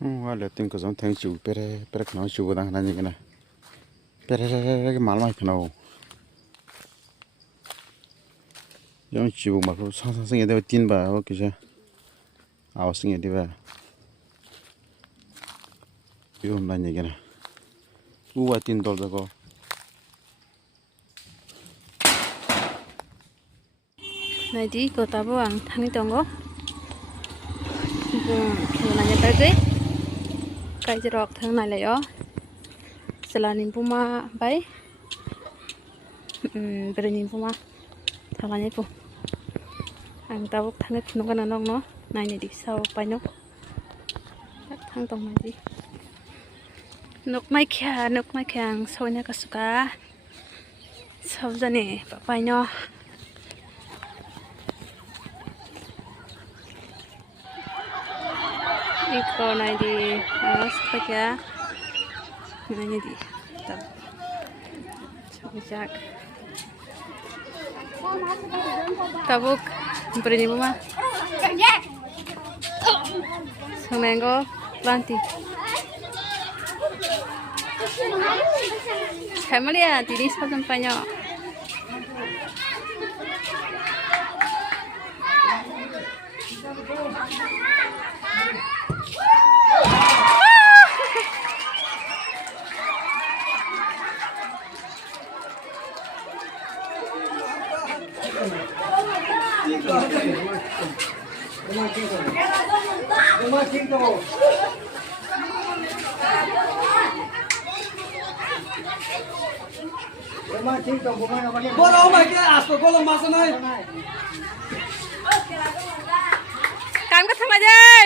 Wala tim ko zong tang chu pere khno chu ba dang na ni kana pere ke mal mai khno yong chu ma ko sang sang de tin ba o ke ja aw sing de ba yom na ni kana u wa tin dol ba ko này đi cô ta bảo anh thằng đi tongo khi nào nhập tới cái chỉ rọc thằng này lại ó selain puma bay berani puma thằng này pun anh ta bảo thằng này nó cái nào nó này đi sau bay nó thằng tông này đi nóc mai kia sau này có suka sau giờ này bay nó Iko này di sebagai nanya di sejak tabuk berani mama senenggo lanti kamu lihat ini sepasang banyak Bora mày cái asto golong masa này. Kan ke sama deh.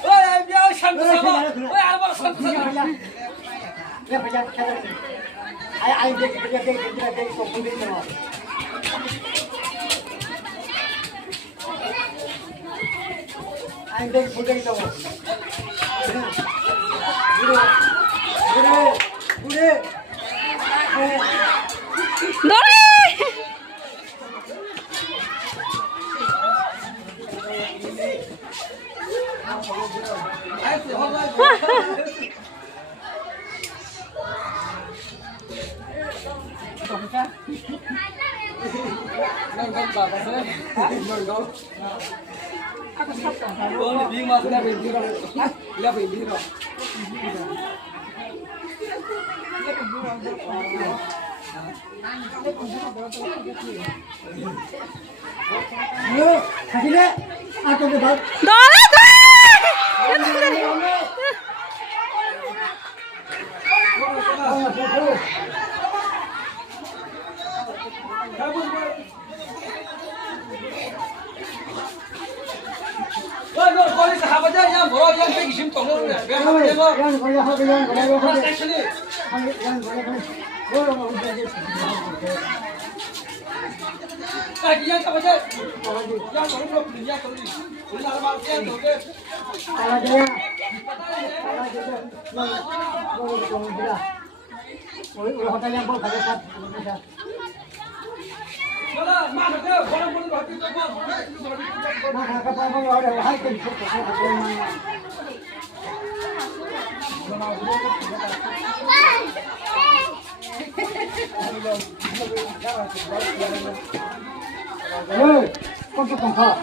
Ôi biao sang sama. Ôi apa sang sama. Ai dek ko pudi no. Ai dek pudi to. Bude. Dori. Boleh bingung masuknya bingung. Lihat bingung. Yo, kasih atau ke bawah. Dori. Wah, kalau sahabat aja yang bawa yang pergi sim tolong ya. Biar apa dia bawa? Yang boleh apa yang boleh. Section ni. Yang boleh. Boleh mau udah. Yang apa aja? Yang tolong beli yang tolong. Beli nama yang tolong. Kalau dia. Boleh bila. Boleh hotel yang boleh ada kat. Kalau mana tu? Kalau boleh hati tu apa? Nah, kapal mau ada hai kan. Hey, kau tu kau.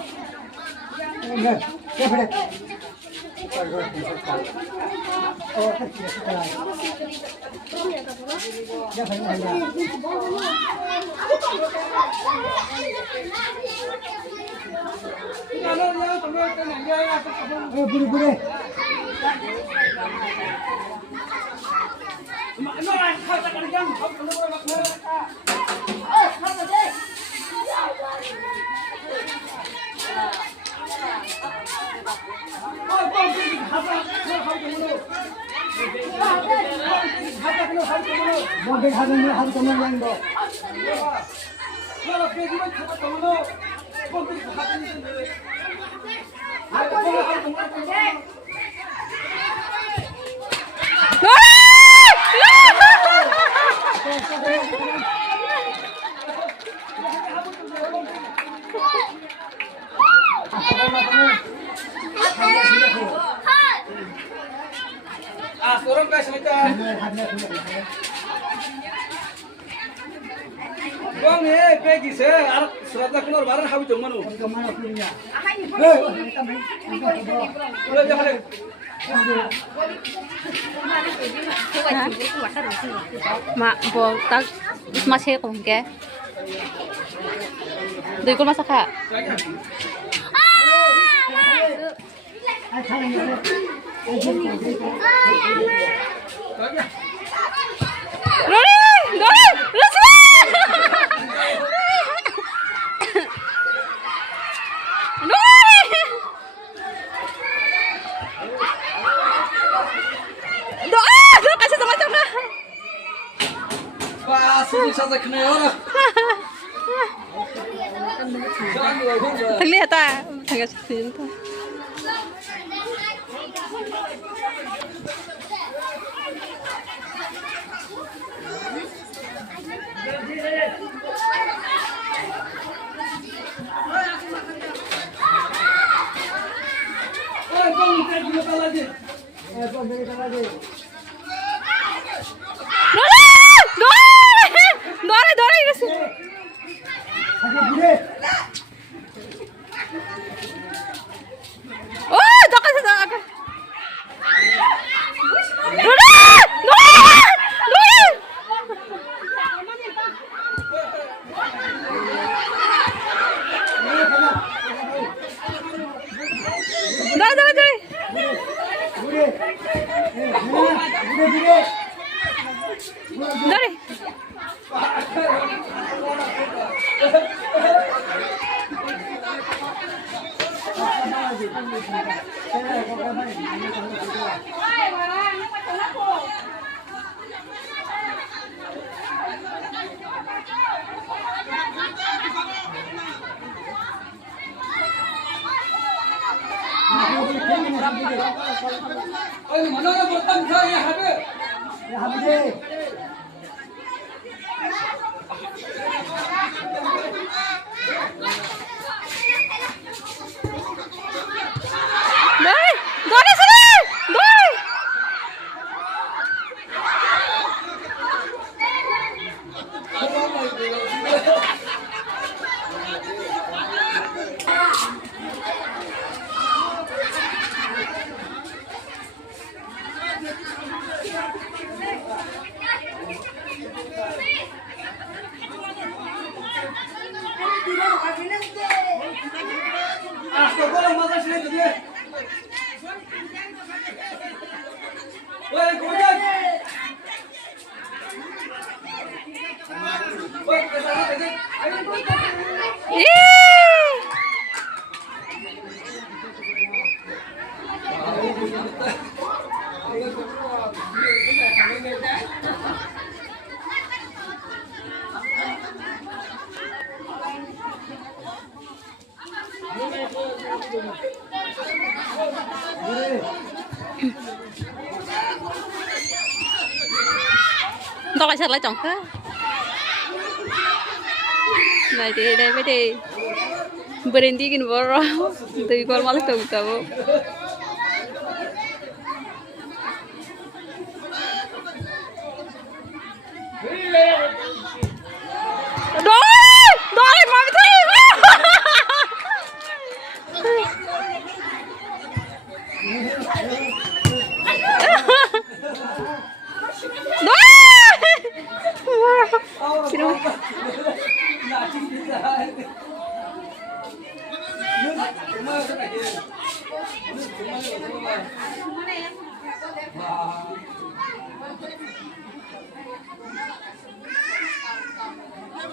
Ini, siapa dia? Oh, siapa? Siapa dia? Buru-buru. Mau hasil yang do. 나 배기만 잡아 떠나. 거기 가지 있는데. 아, 아, 소름 가시니까. Bang pegi se ar serata kunor baran habi jong manu. Udah jangan. Mak bol tak masih kong ke. Dari kau masak kak? Wah, sudah saya kena orang. Thằng này ta, thằng cái gì ta? Mana orang bertang saya ada. Ah, kau orang masa sini tu dia. Woi, kau jangan. Woi, kesana aja. Tao lại sạch lại chồng khác. Này thì đây mới đi. Berhenti gini boro. Tapi kalau malah tahu. Doi, mami tu.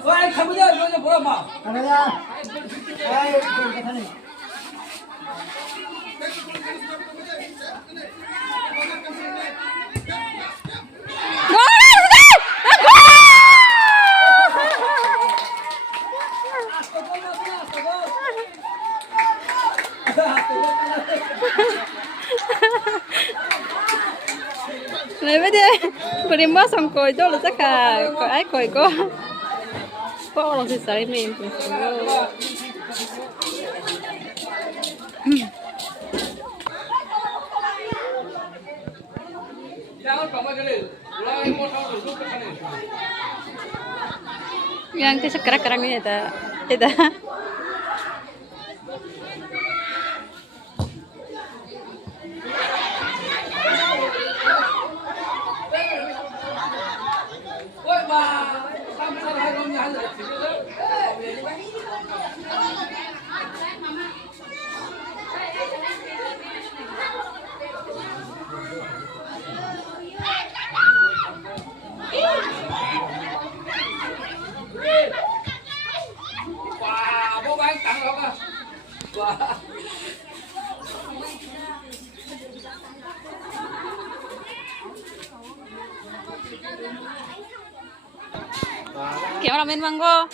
Woi, kamu jangan borak mah. ai bây giờ bữa đi mất xong coi đó là chắc là coi ai coi có lòng thì sợi mình cũng yang tu sekarang ni ada. Bố bán tặng không à? Kéo làm bên mango.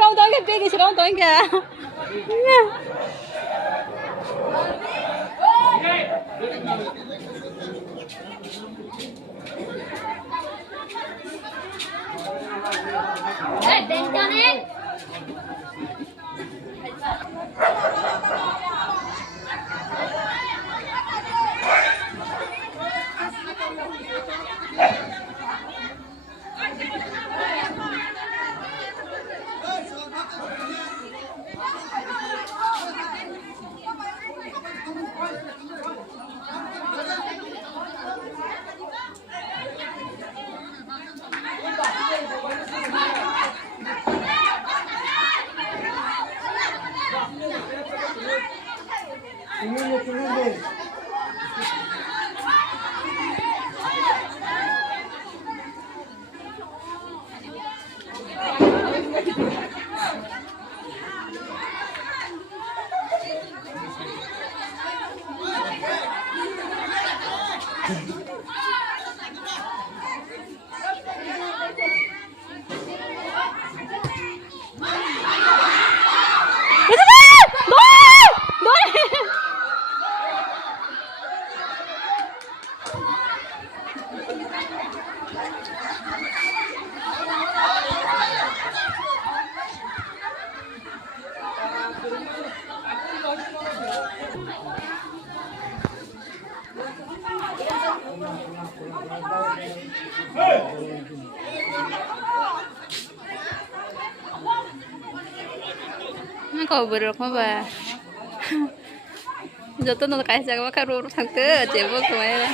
Không tới cái kia thì không tới kìa. Đến cho nên. Kau berapa ba? Jatuh nol kayak jaga makan ruru tangke, cebok kemana?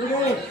Good.